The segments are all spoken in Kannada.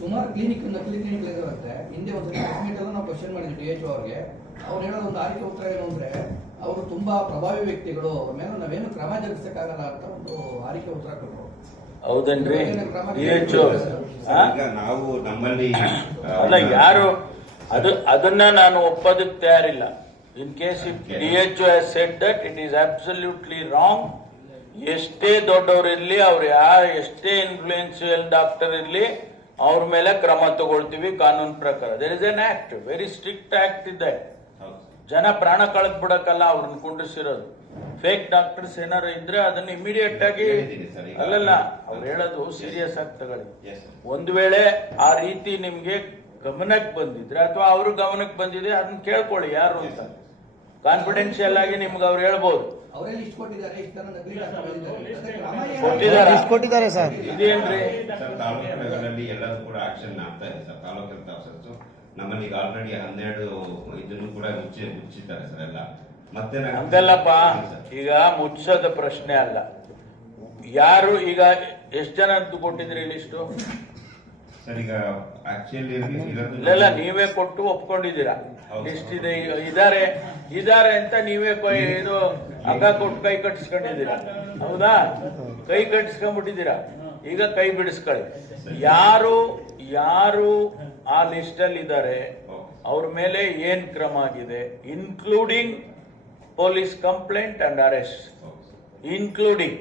ಸುಮಾರು ಕ್ಲಿನಿಕ್ ನಕಲಿ ಕ್ಲಿನಿಕ್ ಇರುತ್ತೆ. ಹಿಂದೆ ಒಂದು ಮೀಟ್ ನಾವು ಕ್ವಶನ್ ಮಾಡಿದ್ವಿ DHO ಅವ್ರಿಗೆ. ಅವ್ರು ಹೇಳೋದು ಒಂದು ಆಯ್ಕೆ ಉತ್ತರ ಏನು ಅಂದ್ರೆ, ಅವರು ತುಂಬಾ ಪ್ರಭಾವಿ ವ್ಯಕ್ತಿಗಳು, ಅವ್ರ ಮೇಲೆ ನಾವೇನು ಕ್ರಮ ಜರುಗಿಸಕ್ಕಾಗಲ್ಲ ಅಂತ ಒಂದು ಆರಿಕೆ ಉತ್ತರ ಕೊಟ್ಟರು. ಹೌದನ್ರಿ DHO ನಾವು ನಮ್ಮಲ್ಲಿ ಅಲ್ಲ ಯಾರು ಅದನ್ನ ನಾನು ಒಪ್ಪೋದಕ್ಕೆ ತಯಾರಿಲ್ಲ. In case if DHO has said that it is absolutely wrong. ಎಷ್ಟೇ ದೊಡ್ಡವರಿರ್ಲಿ, ಅವ್ರು ಎಷ್ಟೇ ಇನ್ಫ್ಲೂಯೆನ್ಸಿಯಲ್ ಡಾಕ್ಟರ್ ಇರ್ಲಿ, ಅವ್ರ ಮೇಲೆ ಕ್ರಮ ತಗೊಳ್ತೀವಿ ಕಾನೂನು ಪ್ರಕಾರ. There is an act, very strict act ಇದೆ. ಜನ ಪ್ರಾಣ ಕಳೆದ್ ಬಿಡಕ್ಕಲ್ಲ ಅವ್ರನ್ನ ಕುಂಡ್ರಿಸಿರೋದು. ಫೇಕ್ ಡಾಕ್ಟರ್ಸ್ ಏನಾರು ಇದ್ರೆ ಅದನ್ನ ಇಮಿಡಿಯೇಟ್ ಆಗಿ ಅಲ್ಲಲ್ಲ ಅವ್ರು ಹೇಳೋದು ಸೀರಿಯಸ್ ಆಗಿ ತಗೊಳ್ಳಿ. ಒಂದ್ ವೇಳೆ ಆ ರೀತಿ ನಿಮ್ಗೆ ಗಮನಕ್ಕೆ ಬಂದಿದ್ರೆ ಅಥವಾ ಅವ್ರ ಗಮನಕ್ಕೆ ಬಂದಿದೆ ಅದನ್ನ ಕೇಳ್ಕೊಳ್ಳಿ ಯಾರು ಅಂತ. ಕಾನ್ಫಿಡೆನ್ಶಿಯಲ್ ಆಗಿ ನಿಮ್ಗೆ ಅವ್ರು ಹೇಳ್ಬೋದು. ಕೊಟ್ಟಿದ್ದಾರೆ ಸರ್. ಇದೇನ್ರಿ ತಾಲೂಕುಗಳಲ್ಲಿ ಎಲ್ಲರೂ ಕೂಡ ಆಕ್ಷನ್ ಆಗ್ತಾ ಇದೆ ಸರ್. ತಾಲೂಕು ಹೆಲ್ತ್ ಆಫೀಸರ್ಸ್ ನಮ್ಮಲ್ಲಿ ಈಗ ಆಲ್ರೆಡಿ 12 ಇದನ್ನು ಕೂಡ ಮುಚ್ಚಿದ್ದಾರೆ ಸರ್ ಎಲ್ಲ. ಮತ್ತೆ ಅಂತಲ್ಲಪ್ಪ, ಈಗ ಮುಚ್ಚೋದ ಪ್ರಶ್ನೆ ಅಲ್ಲ. ಯಾರು ಈಗ ಎಷ್ಟು ಜನ ಕೊಟ್ಟಿದ್ರಿ ಲಿಸ್ಟು? ಸರ್ ಈಗ ಆಕ್ಚುಲಿ ಇಲ್ಲ ನೀವೇ ಕೊಟ್ಟು ಒಪ್ಕೊಂಡಿದ್ದೀರಾ. ಲಿಸ್ಟ್ ಇದೆ, ಇದಾರೆ ಅಂತ ನೀವೇ ಇದು ಹಗ್ಗ ಕೊಟ್ಟು ಕೈ ಕಟ್ಟಿಸ್ಕೊಂಡಿದ್ದೀರಾ. ಹೌದಾ? ಕೈ ಕಟ್ಟಿಸ್ಕೊಂಡ್ಬಿಟ್ಟಿದ್ದೀರಾ. ಈಗ ಕೈ ಬಿಡಿಸ್ಕೊಳ್ಳಿ. ಯಾರು ಆ ಲಿಸ್ಟ್ ಅಲ್ಲಿ ಇದ್ದಾರೆ ಅವ್ರ ಮೇಲೆ ಏನ್ ಕ್ರಮ ಆಗಿದೆ, including police complaint and arrest. Including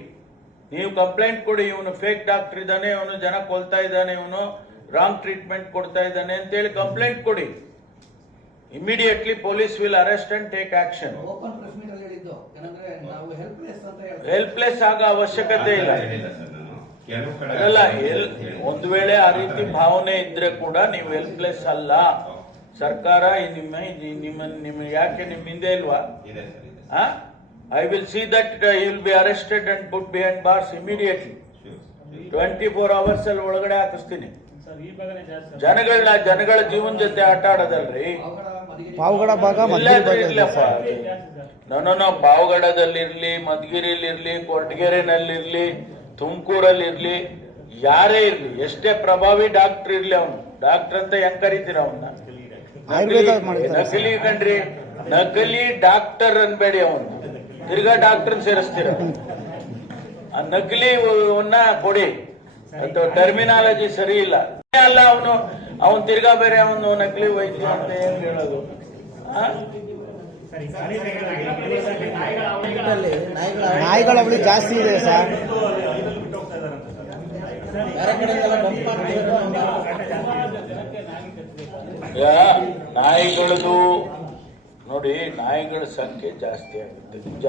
ನೀವು ಕಂಪ್ಲೇಂಟ್ ಕೊಡಿ, ಇವನು ಫೇಕ್ ಡಾಕ್ಟರ್ ಇದ್ದಾನೆ, ಇವನು ಜನ ಕೊಲ್ತಾ ಇದ್ದಾನೆ, ಇವನು ರಾಂಗ್ ಟ್ರೀಟ್ಮೆಂಟ್ ಕೊಡ್ತಾ ಇದ್ದಾನೆ ಅಂತೇಳಿ ಕಂಪ್ಲೇಂಟ್ ಕೊಡಿ. Immediately police will arrest and take action. Helpless ಆಗೋ ಅವಶ್ಯಕತೆ ಇಲ್ಲ. ಅಲ್ಲ, ಒಂದು ವೇಳೆ ಆ ರೀತಿ ಭಾವನೆ ಇದ್ರೆ ಕೂಡ ನೀವು ಹೆಲ್ಪ್ಲೆಸ್ ಅಲ್ಲ. ಸರ್ಕಾರ ನಿಮ್ಮ ಯಾಕೆ ನಿಮ್ ಹಿಂದೆ ಇಲ್ವಾ? I will see that you will be arrested and put behind bars immediately. 24 hours ಅಲ್ಲಿ ಒಳಗಡೆ ಹಾಕಿಸ್ತೀನಿ. ಜನಗಳ ಜೀವನ ಜೊತೆ ಆಟ ಆಡೋದಲ್ರಿ. ನಾನು ಪಾವಗಡದಲ್ಲಿರ್ಲಿ, ಮಧುಗಿರಿಲಿರ್ಲಿ, ಕೊರಟಗೆರೆನಲ್ಲಿರ್ಲಿ, ತುಮಕೂರಲ್ಲಿರ್ಲಿ, ಯಾರೇ ಇರ್ಲಿ, ಎಷ್ಟೇ ಪ್ರಭಾವಿ ಡಾಕ್ಟರ್ ಇರ್ಲಿ, ಅವನು ಡಾಕ್ಟರ್ ಅಂತ ಹೆಂಗ್ ಕರಿತೀರ ಅವನ್ನ? ನಕಲಿ ಕಣ್ರಿ, ನಕಲಿ ಡಾಕ್ಟರ್ ಅನ್ಬೇಡಿ. ಅವನು ತಿರ್ಗಾ ಡಾಕ್ಟರ್ ಸೇರಿಸ್ತೀರ. ಆ ನಕಲಿ ಕೊಡಿ. ಅದು ಟರ್ಮಿನಾಲಜಿ ಸರಿ ಇಲ್ಲ ಅಲ್ಲ. ಅವನು ತಿರ್ಗಾ ಬೇರೆ ಅವನು ನಕಲಿ ವೈದ್ಯ ಅಂತ ಏನ್ ಹೇಳೋದು? ನಾಯಿಗಳ ಬಳಿ ಜಾಸ್ತಿ ಇದೆ ಸರ್. ನಾಯಿಗಳದು ನೋಡಿ, ನಾಯಿಗಳ ಸಂಖ್ಯೆ ಜಾಸ್ತಿ ಆಗುತ್ತೆ ನಿಜ.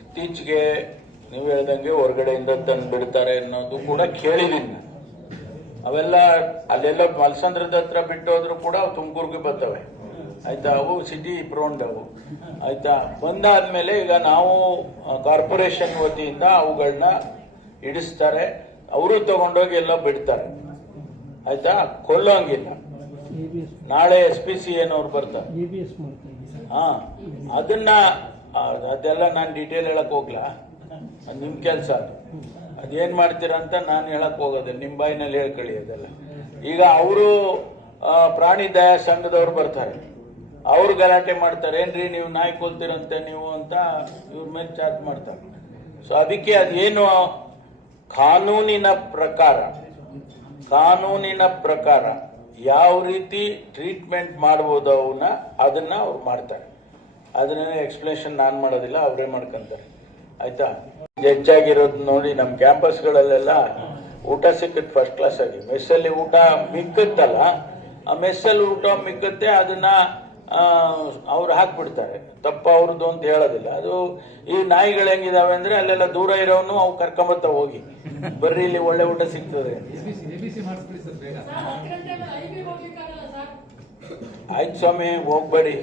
ಇತ್ತೀಚೆಗೆ ನೀವು ಹೇಳ್ದಂಗೆ ಹೊರಗಡೆಯಿಂದ ತಂದು ಬಿಡ್ತಾರೆ ಅನ್ನೋದು ಕೂಡ ಕೇಳಿದೀನಿ. ಅವೆಲ್ಲ ಅಲ್ಲೆಲ್ಲ ಮಲ್ಸಂದ್ರದ ಹತ್ರ ಬಿಟ್ಟೋದ್ರು ಕೂಡ ಅವು ತುಮಕೂರ್ಗೆ ಬರ್ತವೆ. ಆಯ್ತಾ? ಅವು ಸಿಟಿ ಪ್ರೋಂಡ್ ಅವು. ಆಯ್ತಾ? ಬಂದಾದ್ಮೇಲೆ ಈಗ ನಾವು ಕಾರ್ಪೊರೇಷನ್ ವತಿಯಿಂದ ಅವುಗಳನ್ನ ಇಡಿಸ್ತಾರೆ. ಅವರು ತಗೊಂಡೋಗಿ ಎಲ್ಲ ಬಿಡ್ತಾರೆ. ಆಯ್ತಾ? ಕೊಲ್ಲೋಂಗಿಲ್ಲ. ನಾಳೆ SPCA ಅವ್ರು ಬರ್ತಾರೆ. ಅದೆಲ್ಲ ನಾನು ಡೀಟೇಲ್ ಹೇಳಕ್ ಹೋಗ್ಲಾ? ಅದು ನಿಮ್ ಕೆಲಸ. ಅದೇನ್ ಮಾಡ್ತೀರಾ ಅಂತ ನಾನು ಹೇಳಕ್ ಹೋಗೋದಿಲ್ಲ, ನಿಮ್ ಬಾಯಿನಲ್ಲಿ ಹೇಳ್ಕೊಳ್ಳಿ ಅದೆಲ್ಲ. ಈಗ ಅವರು ಪ್ರಾಣಿ ದಯಾ ಸಂಘದವ್ರು ಬರ್ತಾರೆ, ಅವ್ರು ಗಲಾಟೆ ಮಾಡ್ತಾರೆ. ಏನ್ರಿ ನೀವು ನಾಯಿ ಕೊಲ್ತೀರಂತೆ ನೀವು ಅಂತ ಇವ್ರ ಮೇಲೆ ಚಾರ್ಜ್ ಮಾಡ್ತಾರೆ. ಸೊ ಅದಕ್ಕೆ ಅದೇನು ಕಾನೂನಿನ ಪ್ರಕಾರ ಯಾವ ರೀತಿ ಟ್ರೀಟ್ಮೆಂಟ್ ಮಾಡ್ಬೋದು ಅದನ್ನ ಅವ್ರು ಮಾಡ್ತಾರೆ. ಅದನ್ನ ಎಕ್ಸ್ಪ್ಲನೇಷನ್ ನಾನು ಮಾಡೋದಿಲ್ಲ, ಅವರೇ ಮಾಡ್ಕೊಂತಾರೆ. ಆಯ್ತಾ? ಹೆಚ್ಚಾಗಿರೋದು ನೋಡಿ, ನಮ್ಮ ಕ್ಯಾಂಪಸ್ಗಳಲ್ಲೆಲ್ಲ ಊಟ ಸಿಕ್ಕುತ್ತೆ ಫಸ್ಟ್ ಕ್ಲಾಸ್ ಆಗಿ. ಮೆಸ್ಸಲ್ಲಿ ಊಟ ಮಿಕ್ಕತ್ತಲ್ಲ, ಆ ಮೆಸ್ಸಲ್ಲಿ ಊಟ ಮಿಕ್ಕತ್ತೆ, ಅದನ್ನ ಅವ್ರು ಹಾಕ್ಬಿಡ್ತಾರೆ. ತಪ್ಪ ಅವ್ರದ್ದು ಅಂತ ಹೇಳೋದಿಲ್ಲ. ಅದು ಈ ನಾಯಿಗಳು ಹೆಂಗಿದಾವೆ ಅಂದ್ರೆ, ಅಲ್ಲೆಲ್ಲ ದೂರ ಇರೋನು ಅವು ಕರ್ಕೊಂಬತ್ತ ಹೋಗಿ ಬರ್ರಿ ಇಲ್ಲಿ ಒಳ್ಳೆ ಊಟ ಸಿಗ್ತದೆ. ಆಯ್ತು ಸ್ವಾಮಿ, ಹೋಗ್ಬೇಡಿ.